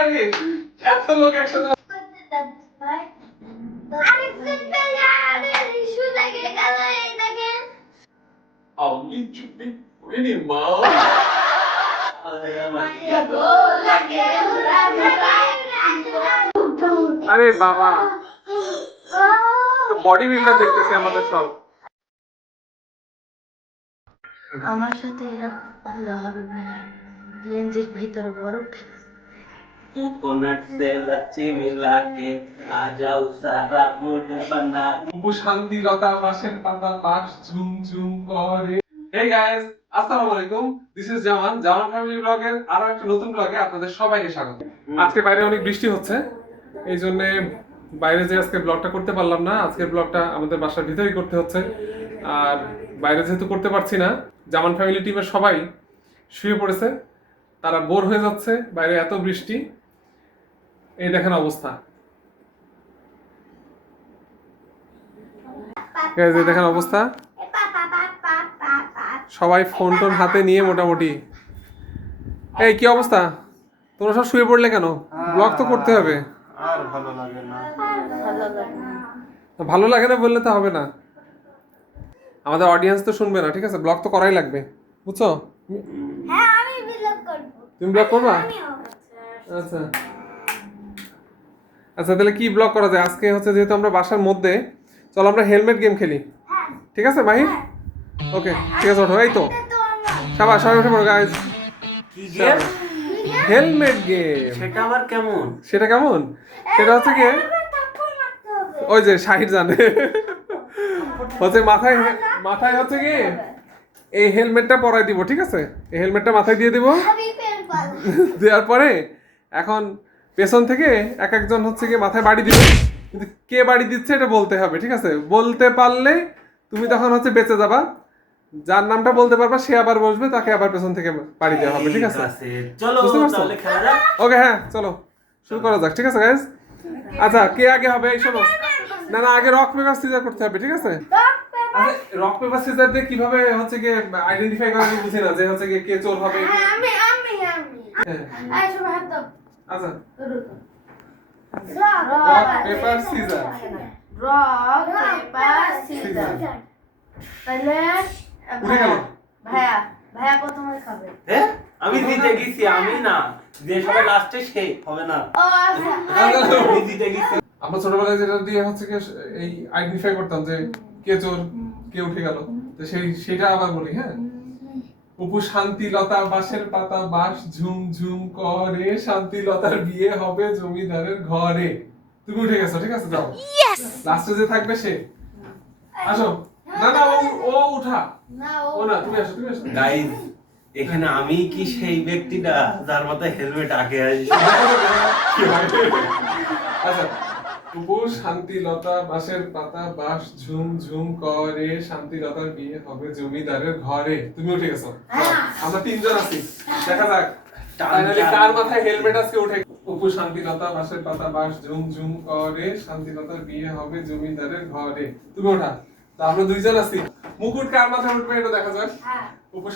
আরে এত লোক একসাথে Only চুপি ওরে মা আরে বাবা বডি বিল্ডার দেখতেছি আমাদের সব আমার সাথে এরা ভালো হবে না লেন্সের ভিতরে বরফ कोनट से लच्छी मिला के आ जाओ सारा मूड बना শান্তি লতা মাসের পাতা পাশ ঝুম ঝুম করে হে গাইস আসসালামু আলাইকুম দিস ইজ জামান ফ্যামিলি ব্লগের আরো একটা নতুন ব্লগে আপনাদের সবাইকে স্বাগত আজকে বাইরে অনেক বৃষ্টি হচ্ছে এই জন্য বাইরে যে আজকে ব্লগটা করতে পারলাম না আজকের ব্লগটা আমাদের বাসার ভিতরেই করতে হচ্ছে আর বাইরে যেহেতু করতে পারছি না জামান ফ্যামিলি টিমের সবাই শুয়ে পড়েছে তারা বোর হয়ে যাচ্ছে বাইরে এত বৃষ্টি এই দেখেন অবস্থা গাইস এই দেখেন অবস্থা সবাই ফোন টোন হাতে নিয়ে মোটামুটি এই কি অবস্থা তোমরা সব শুয়ে পড়লে কেন ব্লগ তো করতে হবে আর ভালো লাগে না ভালো লাগে না বললে তো হবে না আমাদের অডিয়েন্স তো শুনবে না ঠিক আছে ব্লগ তো করাই লাগবে বুঝছো হ্যাঁ আমি ব্লগ করব তুমি ব্লগ করবা আচ্ছা আচ্ছা তাহলে কি ব্লগ করা যায় আজকে হচ্ছে যেহেতু আমরা বাসার মধ্যে চলো আমরা হেলমেট গেম খেলি ঠিক আছে মাহির ওকে ঠিক আছে ওঠো এই তো সবাই সবাই উঠে পড়ো গাইস কি গেম হেলমেট গেম সেটা আবার কেমন সেটা কেমন সেটা হচ্ছে কি ওই যে শাহির জানে হচ্ছে মাথায় মাথায় হচ্ছে কি এই হেলমেটটা পরাই দিব ঠিক আছে এই হেলমেটটা মাথায় দিয়ে দিব দেওয়ার পরে এখন পেছন থেকে এক একজন হচ্ছে কি মাথায় বাড়ি দিবে কিন্তু কে বাড়ি দিচ্ছে এটা বলতে হবে ঠিক আছে বলতে পারলে তুমি তখন হচ্ছে বেঁচে যাবা যার নামটা বলতে পারবা সে আবার বসবে তাকে আবার পেছন থেকে বাড়ি দেওয়া হবে ঠিক আছে চলো তাহলে খেলা যাক ওকে হ্যাঁ চলো শুরু করা যাক ঠিক আছে গাইস আচ্ছা কে আগে হবে এই শোনো না না আগে রক পেপার সিজার করতে হবে ঠিক আছে আচ্ছা রক পেপার সিজার দিয়ে কিভাবে হচ্ছে কি আইডেন্টিফাই করা আমি বুঝি না যে হচ্ছে কি কে চোর হবে আমি হ্যাঁ আই সব হাত দাও আচ্ছা rock paper scissor rock paper scissor তাহলে উঠে গেল ভাইয়া ভাইয়া প্রথমে খাবে হ্যাঁ আমি জিতে গেছি আমি না যে সবাই লাস্টে সে হবে না ও আচ্ছা আমি জিতে গেছি আমরা ছোটবেলায় যেটা দিয়ে হচ্ছে কি এই আইডেন্টিফাই করতাম যে কে চোর কে উঠে গেল তো সেটা আবার বলি হ্যাঁ উপু শান্তিলতা বাঁশের পাতা বাঁশ ঝুম ঝুম করে শান্তিলতার বিয়ে হবে জমিদারের ঘরে তুমি উঠে গেছো ঠিক আছে যাও লাস্টে যে থাকবে সে আসো না না ও উঠা না ও না তুমি আসো গাইস এখানে আমি কি সেই ব্যক্তিটা যার মাথায় হেলমেট আগে আসবে আচ্ছা উপু শান্তিলতা বাঁশের পাতা বাঁশ ঝুম ঝুম করে শান্তিলতার বিয়ে হবে জমিদারের ঘরে তুমি উঠে গেছো আমরা তিনজন আছি দেখা যাক ফাইনালি কার মাথায় হেলমেট আজকে উঠে উপু শান্তিলতা বাঁশের পাতা বাঁশ ঝুম ঝুম করে শান্তিলতার বিয়ে হবে জমিদারের ঘরে তুমি ওঠা তা আমরা দুইজন আছি মুকুট কার মাথায় উঠবে এটা দেখা যাক উপু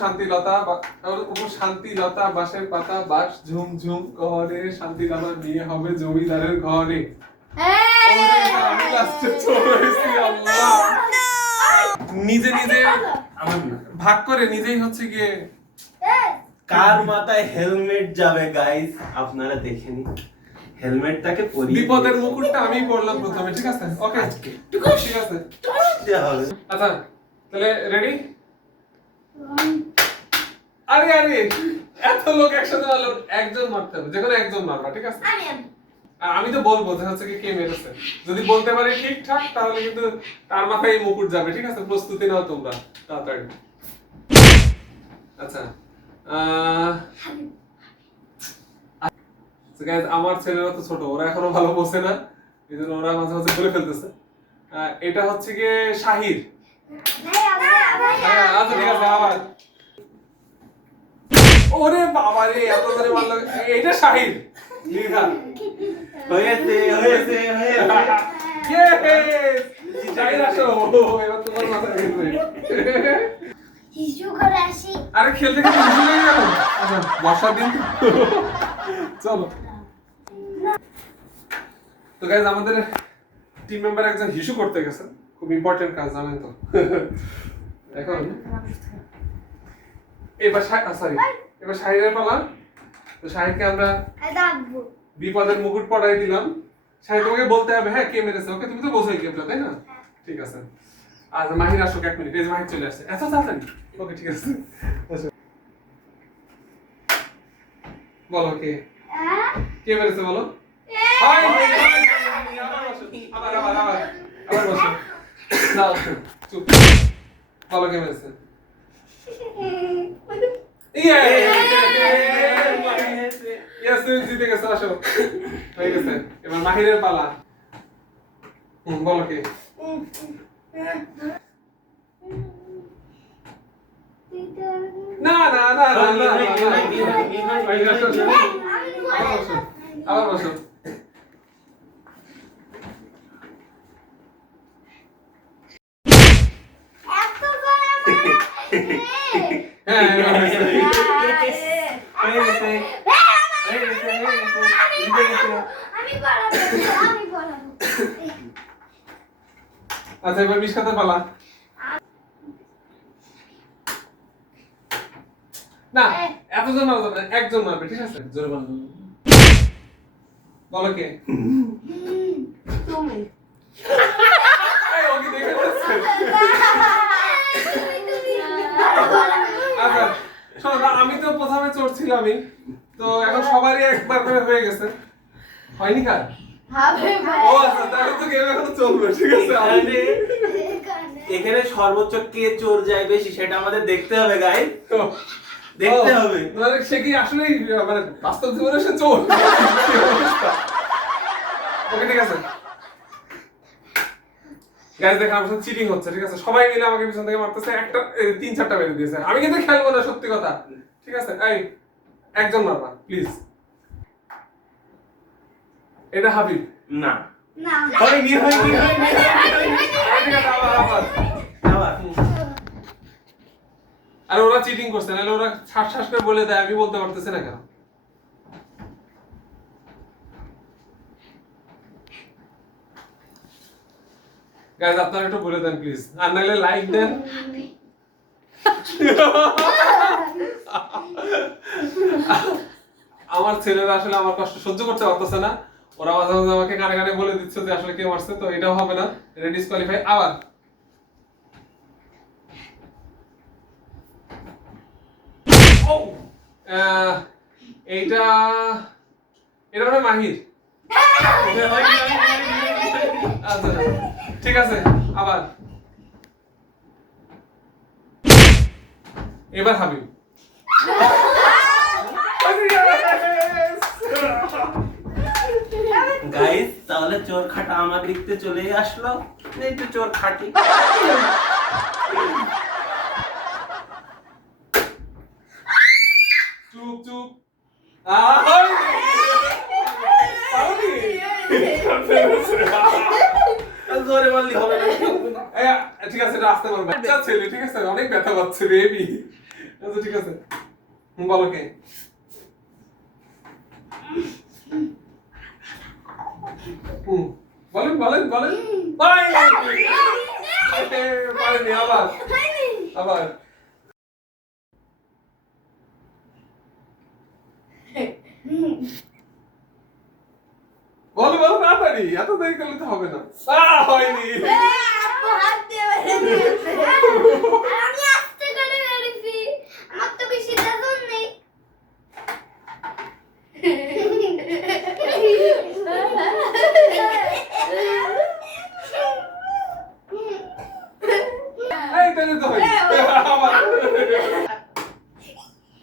শান্তিলতা বাঁশের পাতা বাঁশ ঝুম ঝুম করে শান্তিলতার বিয়ে হবে জমিদারের ঘরে আমি লাস্টে চলে এসেছি আল্লাহ নিজে নিজে আমার ভাগ করে নিজেই হচ্ছে গিয়ে কার মাথায় হেলমেট যাবে গাইস আপনারা দেখেন হেলমেটটাকে পরিয়ে বিপদের মুকুটটা আমি পড়লাম প্রথমে ঠিক আছে ওকে ঠিক আছে দেওয়া হবে আচ্ছা তাহলে রেডি আরে আরে এত লোক একসাথে মারলো একজন মারতে হবে যেকোনো একজন মারবা ঠিক আছে আর আমি তো বলবো যে হচ্ছে কি কে মেরেছে যদি বলতে পারি ঠিকঠাক তাহলে কিন্তু তার মাথায় এই মুকুট যাবে ঠিক আছে প্রস্তুতি নাও তোমরা তাড়াতাড়ি আচ্ছা গাইস আমার ছেলেরা তো ছোট ওরা এখনো ভালো বসে না এইজন্য ওরা মাঝে মাঝে বলে ফেলতেছে এটা হচ্ছে কি শাহির আচ্ছা ঠিক আছে আবার ওরে বাবা রে এত ধরে মারলো এটা শাহির লিখা হয়েছে শাহির আসো এবার তোমার মাথায় গেছে হিসু করে আসি আরে খেলতে খেলতে হিসু লেগে গেল আচ্ছা বর্ষার দিন চলো তো গাইজ আমাদের টিম মেম্বার একজন হিসু করতে গেছে, খুব ইম্পর্টেন্ট কাজ জানেন তো। এখন এবার এবার শাহিদের পালা। তো শাহিদকে আমরা বিপদের মুকুট পরাই দিলাম। শাহিদ তোমাকে বলতে হবে হ্যাঁ কে মেরেছে, ওকে তুমি তো বোঝোই গেমটা তাই না? ঠিক আছে। আচ্ছা মাহির আসুক, 1 মিনিট। এই যে মাহির চলে আসছে, এত তাড়াতাড়ি? ওকে ঠিক আছে। আচ্ছা বলো কে কে মেরেছে বলো। আবার বসো। দাও চুপ। বলো কে মেরেছে। ইয়েস তুমি জিতে গেছো, আসো। হয়ে গেছে, এবার মাহিরের পালা। বলো কে। না না না না না আবার বসো। হ্যাঁ আচ্ছা এবার বিষ খাতে পালা। না এতজন মারবে না, একজন মারবে ঠিক আছে। জোরে বলো। বলো কে। তুমি এই ওকে দেখে যাচ্ছে। আচ্ছা শোনো না, আমি তো প্রথমে চোর ছিলামই, তো এখন সবারই একবার করে হয়ে গেছে। হয়নি কার? ও আচ্ছা তাহলে তো গেম এখন চলবে ঠিক আছে। এখানে সর্বোচ্চ কে চোর যায় বেশি সেটা আমাদের দেখতে হবে গাইস, দেখতে হবে। মানে সে কি আসলেই মানে বাস্তব জীবনে সে চোর? ওকে ঠিক আছে গাইস, দেখেন আমার সাথে চিটিং হচ্ছে ঠিক আছে। সবাই মিলে আমাকে পিছন থেকে মারতেছে, একটা 3-4টা মেরে দিয়েছে। আমি কিন্তু খেলবো না সত্যি কথা ঠিক আছে। এই একজন মারবা প্লিজ। এটা হাবিব না না হয়নি হয়নি ঠিক আছে আবার আবার আর ওরা চিটিং করছে, নাহলে ওরা শ্বাস করে বলে দেয়, আমি বলতে পারতেছি না কেন। গাইস আপনারা একটু বলে দেন প্লিজ, আর নাহলে লাইক দেন। আমার ছেলেরা আসলে আমার কষ্ট সহ্য করতে পারতেছে না, ওরা মাঝে মাঝে আমাকে কানে কানে বলে দিচ্ছে যে আসলে কে মারছে, তো এটাও হবে না, এটা ডিসকোয়ালিফাই। আবার এইটা এটা মানে মাহির। আচ্ছা ঠিক আছে আবার এবার হাবিব। গাইস তাহলে চোর খাটা আমার লিখতে চলেই আসলো, এই তো চোর খাটি। চুপ চুপ। জোরে বললি হবে না। ঠিক আছে এটা আসতে পারবে, বাচ্চা ছেলে ঠিক আছে, অনেক ব্যথা পাচ্ছে বেবি। আচ্ছা ঠিক আছে বলো কে। বলেন বলেন বলেন। পারেনি, আবার আবার বলো বলো তাড়াতাড়ি, এত দেরি করলে তো হবে না। হয়নি। হাত দিয়ে মেরে দিয়েছে। আর আমি আস্তে করে মেরেছি, আমার তো বেশি ওজন নেই। এই তাহলে তো হয়নি। আবার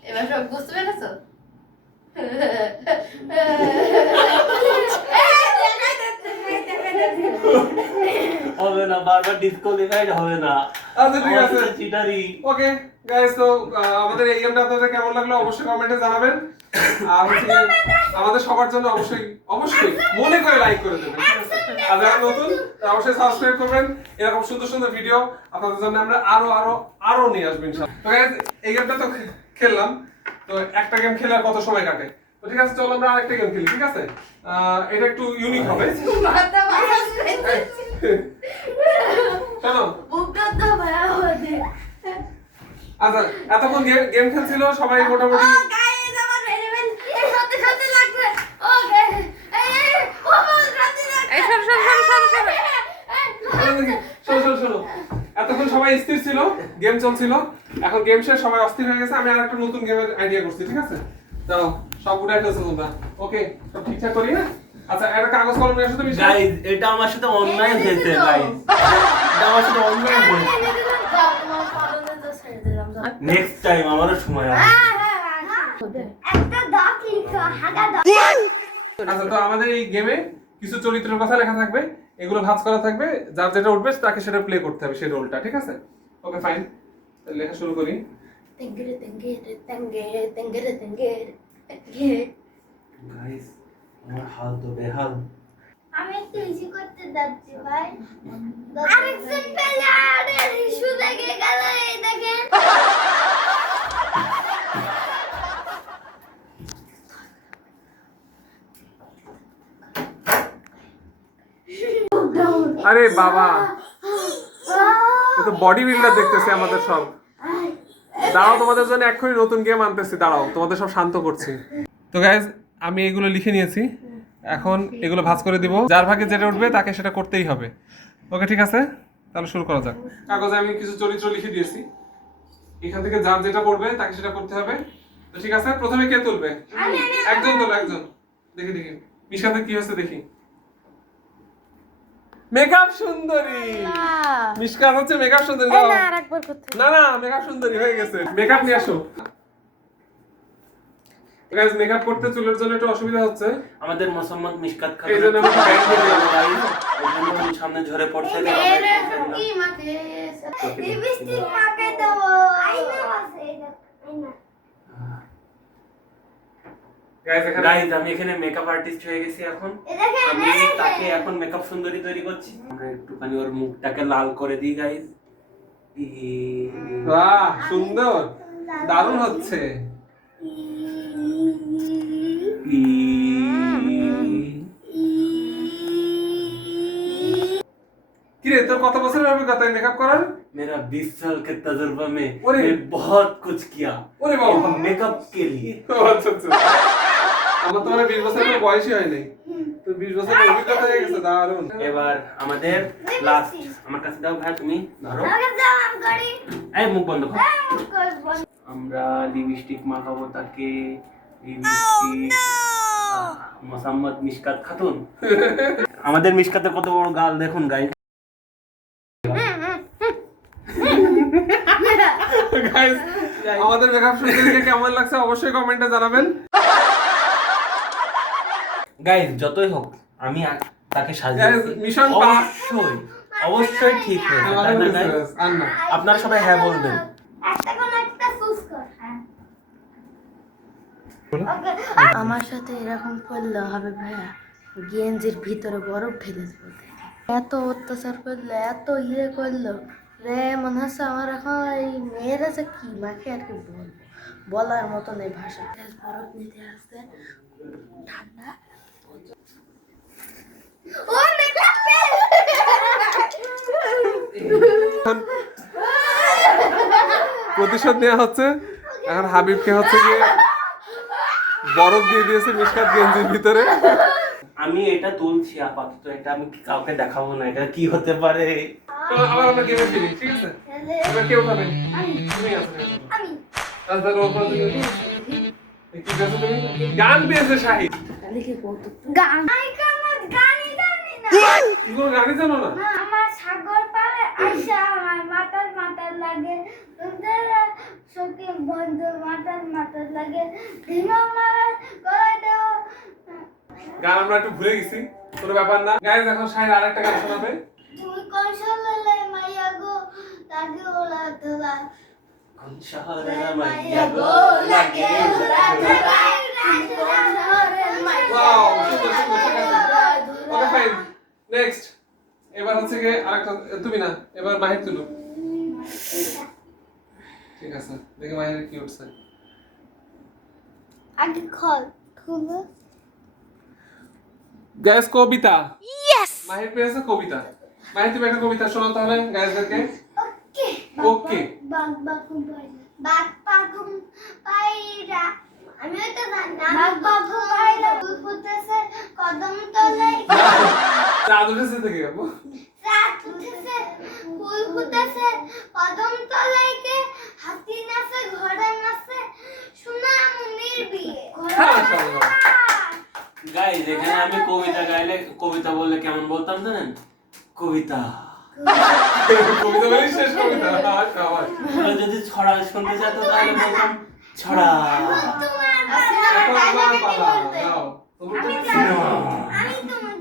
এবার সব বুঝতে পেরেছো? হবে না, বারবার ডিসকোয়ালিফাইড হবে না। আচ্ছা ঠিক আছে চিটারি। ওকে গাইস, তো আমাদের এই গেমটা আপনাদের কেমন লাগলো অবশ্যই কমেন্টে জানাবেন। আর হচ্ছে আমাদের সবার জন্য অবশ্যই অবশ্যই মনে করে লাইক করে দেবেন ঠিক আছে? আর যারা নতুন তারা অবশ্যই সাবস্ক্রাইব করবেন, এরকম সুন্দর সুন্দর ভিডিও আপনাদের জন্য আমরা আরো আরো আরো নিয়ে আসবো ইনশাআল্লাহ। তো গাইস এই গেমটা তো খেললাম, তো একটা গেম খেলে আর কত সময় কাটে, তো ঠিক আছে, চলো আমরা আরেকটা গেম খেলি, ঠিক আছে? এটা একটু ইউনিক হবে। চলো। আচ্ছা, এতক্ষণ গেম খেলছিল সবাই মোটামুটি। শোনো, এতক্ষণ সবাই স্থির ছিল, গেম চলছিল, এখন গেম শেষ, সবাই অস্থির হয়ে গেছে। আমি আর একটা নতুন গেমের আইডিয়া করছি, ঠিক আছে? দাও, সব উঠাই ফেলছো তোমরা। ওকে, সব ঠিকঠাক করি না? আচ্ছা, একটা কাগজ কলম নিয়ে আসো তুমি। গাইস, এটা আমার সাথে অন্যায় হয়েছে গাইস, এটা আমার সাথে অন্যায় হয়েছে। নেক্সট টাইম আমারও সময় আসবে। আচ্ছা, তো আমাদের এই গেমে কিছু চরিত্রের কথা লেখা থাকবে, এগুলো ভাঁজ করা থাকবে, যার যেটা উঠবে তাকে সেটা প্লে করতে হবে, সেই রোলটা, ঠিক আছে? ওকে, ফাইন, লেখা শুরু করি। গাইস, আমার হাল তো বেহাল। আমি একটু ইজি করতে যাচ্ছি ভাই। আরেকজন প্লেয়ারের ইস্যু লেগে গেল, এই দেখেন। আরে বাবা, এ তো বডি বিল্ডার দেখতেছে আমাদের সব। দাঁড়াও, তোমাদের জন্য এক্ষুনি নতুন গেম আনতেছি, দাঁড়াও, তোমাদের সব শান্ত করছি। তো গাইজ, আমি এগুলো লিখে নিয়েছি, এখন এগুলো ভাঁজ করে দিব, যার ভাগে যেটা উঠবে তাকে সেটা করতেই হবে। ওকে, ঠিক আছে, তাহলে শুরু করা যাক। কাগজে আমি কিছু চরিত্র লিখে দিয়েছি, এখান থেকে যার যেটা পড়বে তাকে সেটা করতে হবে। তো ঠিক আছে, প্রথমে কে তুলবে? একজন তোলো, একজন। দেখি দেখি মিশাতে কি হয়েছে দেখি। মেকআপ সুন্দরী মিশকাত হচ্ছে মেকআপ সুন্দরী। না না, মেকআপ সুন্দরী হয়ে গেছে। মেকআপ নিয়ে আসো। গাইস, মেকআপ করতে চুলের জন্য একটু অসুবিধা হচ্ছে। আমাদের মোসাম্মদ মিশকাত খান, এইজন্য আমি ব্যান্ড দিয়ে দিলাম। এইজন্য সামনে ঝরে পড়ছে। কি মাকে লিপস্টিক মাকে দাও, আইনা আছে, আইনা। গাইস, আমি এখানে মেকআপ আর্টিস্ট হয়ে গেছি এখন। আমি তাকে এখন মেকআপ সুন্দরী তৈরি করছি। আমরা একটুখানি ওর মুখটাকে লাল করে দিই গাইস। বাহ, সুন্দর, দারুণ হচ্ছে। কিরে, তোর কত বছরের অভিজ্ঞতা মেকআপ করার? मेरा 20 साल के तजुर्बा में ओरे। मैं बहुत कुछ किया ওরে বাবা, मेकअप के लिए। আচ্ছা আচ্ছা, আমার তো মানে 20 বছরের বয়সই হয় নাই, তো 20 বছরের অভিজ্ঞতা হয়ে গেছে, দারুণ। এবার আমাদের লাস্ট, আমার কাছে দাও ভাই, তুমি ধরো। আমাকে দাও, আমি করি। এই মুখ বন্ধ কর। করব। আমরা লিপস্টিক মাখাবো তাকে, লিপস্টিক। মোসাম্মদ মিশকাত খাতুন। আমাদের মিশকাতে কত বড় গাল দেখুন গাইস। গাইস, আমাদের মেকআপ সুন্দরীকে কেমন লাগছে অবশ্যই কমেন্টে জানাবেন। গাইস, যতই হোক আমি তাকে Guys, সাজিয়েছি, mission pass। অবশ্যই অবশ্যই ঠিক হয়েছে, তাই না guys? আপনারা সবাই হ্যাঁ বলবেন। একটা কোন একটা চুজ কর। হ্যাঁ, আমার সাথে এরকম করলে হবে ভাইয়া, গেঞ্জির ভিতরে বরফ ঢেলে দেবো। এত অত্যাচার করলো, এত ইয়ে করলো রে, মনে হচ্ছে আমার এখন এই মেয়েরা যে কি মাকে আর কি বলবো, বলার মতো নেই ভাষা। বরফ নিতে আসতে ঠান্ডা। ও মেকআপ প্রতিশোধ নেওয়া হচ্ছে। এখন হাবিবকে হচ্ছে গিয়ে বরফ দিয়ে দিয়েছে মিশকাত গেঞ্জির ভিতরে। আমি এটা তুলছি আপাতত, এটা আমি কাউকে দেখাবো না, এটা কি হতে পারে। তো আবার আমরা গেমে ফিরি, ঠিক আছে? এবার কে উঠাবে? তুমি আছো। আমি তাহলে ওপর দিকে কি পেয়েছো তুমি? গান পেয়েছে শাহিদ। দেখি কৌতুক। গান আমার গানই জানি না। তুমি কোনো গানই জানো না? আমার সাগর পারে আইসা আমার মাথার লাগে, তোদের সখী বন্ধু মাথার লাগে, ধিমা মারা করে দাও। গান আমরা একটু ভুলে গেছি, কোনো ব্যাপার না। গাইস, এখন শাহিদ আরেকটা গান শোনাবে। তুমি কোন শহরে মাইয়া গো লাগে ওলা তোলা, কোন শহরে মাইয়া গো লাগে ওলা তোলা, শহরে মাইয়া ওয়াও, সুন্দর সুন্দর, ঠিক আছে। ওকে, ফাইন, নেক্সট। এবার হচ্ছে গিয়ে আরেকটা, তুমি না, এবার মাহির তুলো। ঠিক আছে, দেখি মাহির কি উঠছে। আগে খল খুলো গাইস কবিতা ইয়েস মাহির পেয়েছে কবিতা মাহির তুমি একটা কবিতা শোনাও তাহলে গাইসদেরকে ওকে ওকে বাগ বাগুম পায়রা আমিও তো জানি বাগ বাগুম পায়রা ফুল ফুটেছে কদম তলায় চাঁদ উঠেছে থেকে আপু রাত উঠেছে ফুল ফুটেছে কদম তলায় কে হাতি নাচে ঘোড়া নাচে সোনা মুনির বিয়ে মাশাআল্লাহ। গাইজ এখানে আমি কবিতা গাইলে কবিতা বললে কেমন বলতাম জানেন? কবিতা। কবিতা বলি শেষ কবিতা শাবাশ আর যদি ছড়া শুনতে চাইতো তাহলে বলতাম ছড়া। এখন আমার পালা দাও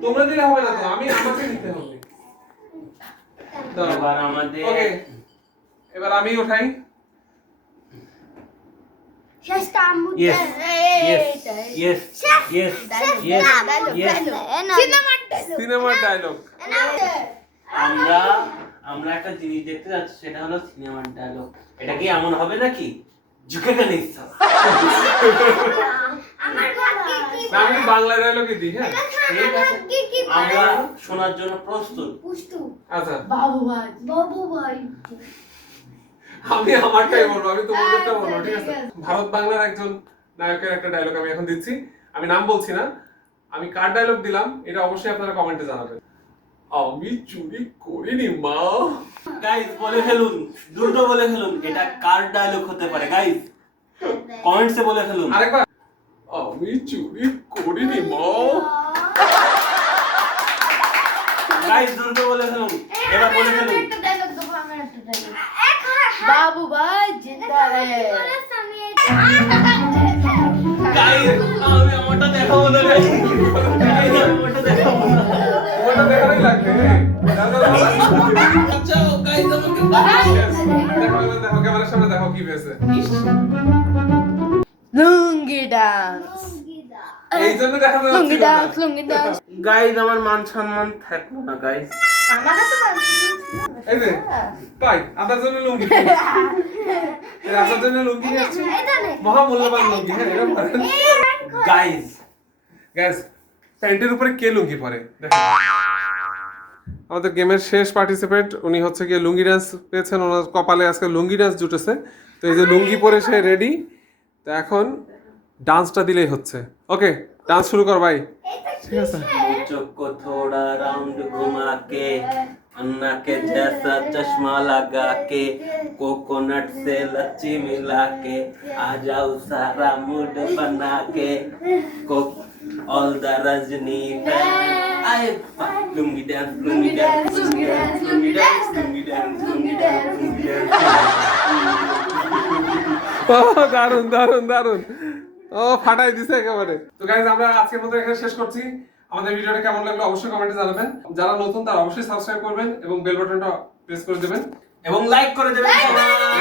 তোমরা দিলে হবে না তো আমি আমাকে দিতে হবে দাও এবার আমাদের ওকে এবার আমি উঠাই শেষটা আম্মু Yes, yes, yes, yes, yes, yes. সিনেমার ডায়লগ আমরা একটা জিনিস দেখতে যাচ্ছি, সেটা হলো সিনেমার ডায়লগ। এটা কি এমন হবে নাকি ঝুঁকে গেলে ইচ্ছা? আমার ভাগ্যে কি আমি বাংলা ডায়লগই দিই হ্যাঁ ঠিক আছে, কি কি আমরা শোনার জন্য প্রস্তুত। পুষ্টু আচ্ছা বাবু ভাই বাবু ভাই আমি আমারটাই বলবো আমি তোমাদেরটা বলবো ঠিক আছে ভারত বাংলার একজন নায়কের একটা ডায়লগ আমি এখন দিচ্ছি আমি নাম বলছি না আমি কার ডায়লগ দিলাম এটা অবশ্যই আপনারা কমেন্টে জানাবেন আমি চুরি করিনি মা গাইস বলে ফেলুন, দ্রুত বলে ফেলুন এটা কার ডায়লগ হতে পারে গাইস, কমেন্টসে বলে ফেলুন। আরেকবার আমি চুরি করিনি মা গাইস দ্রুত বলে ফেলুন, এবার বলে ফেলুন। একটা ডায়লগ দেবো আমার একটা ডায়লগ বাবু ভাই জিন্দা রে গাইস আমি আমারটা দেখাবো না গাইস, গাইস আমি আমারটা দেখাবো না। ওটা দেখারই লাগবে বাঁচাও গাইস আমাকে দেখো এবার দেখো ক্যামেরার সামনে দেখো কি পেয়েছে লুঙ্গি ডান্স এই জন্য দেখা লুঙ্গি যাচ্ছে ডান্স লুঙ্গি ডান্স গাইস আমার মান সম্মান থাকলো না গাইস। আমার কাছে এই যে তাই আপনার জন্য লুঙ্গি এই আপনার জন্য লুঙ্গি নিয়ে আসছি মহামূল্যবান লুঙ্গি হ্যাঁ এটা পরেন গাইস গ্যাস প্যান্টের উপরে কে লুঙ্গি পরে দেখেন আমাদের গেমের শেষ পার্টিসিপেন্ট উনি হচ্ছে গিয়ে লুঙ্গি ডান্স পেয়েছেন ওনার কপালে আজকে লুঙ্গি ডান্স জুটেছে তো এই যে লুঙ্গি পরে সে রেডি তো এখন ডান্সটা দিলেই হচ্ছে ওকে ডান্স শুরু কর ভাই ঠিক আছে चोक को थोड़ा राउंड घुमा के अन्ना के जैसा चश्मा लगा के कोकोनट से लच्छी मिला के आ जाओ सारा मूड बना के ऑल द रजनी आए lungi dance lungi dance lungi dance lungi dance lungi dance lungi dance lungi dance ও দারুন দারুন দারুন ও ফাটাই দিছে একেবারে তো গাইস আমরা আজকের মতো এখানে শেষ করছি আমাদের ভিডিওটা কেমন লাগলো অবশ্যই কমেন্টে জানাবেন যারা নতুন তারা অবশ্যই সাবস্ক্রাইব করবেন এবং বেল বাটনটা প্রেস করে দেবেন এবং লাইক করে দেবেন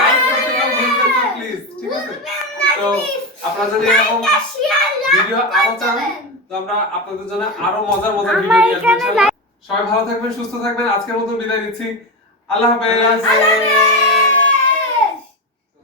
লাইক করতে কেউ ভুলবেন না প্লিজ ঠিক আছে তো আপনারা যদি এরকম ভিডিও আরো চান তো আমরা আপনাদের জন্য আরো মজার মজার ভিডিও নিয়ে আসবো ইনশাআল্লাহ। সবাই ভালো থাকবেন সুস্থ থাকবেন আজকের মতো বিদায় নিচ্ছি আল্লাহ হাফেজ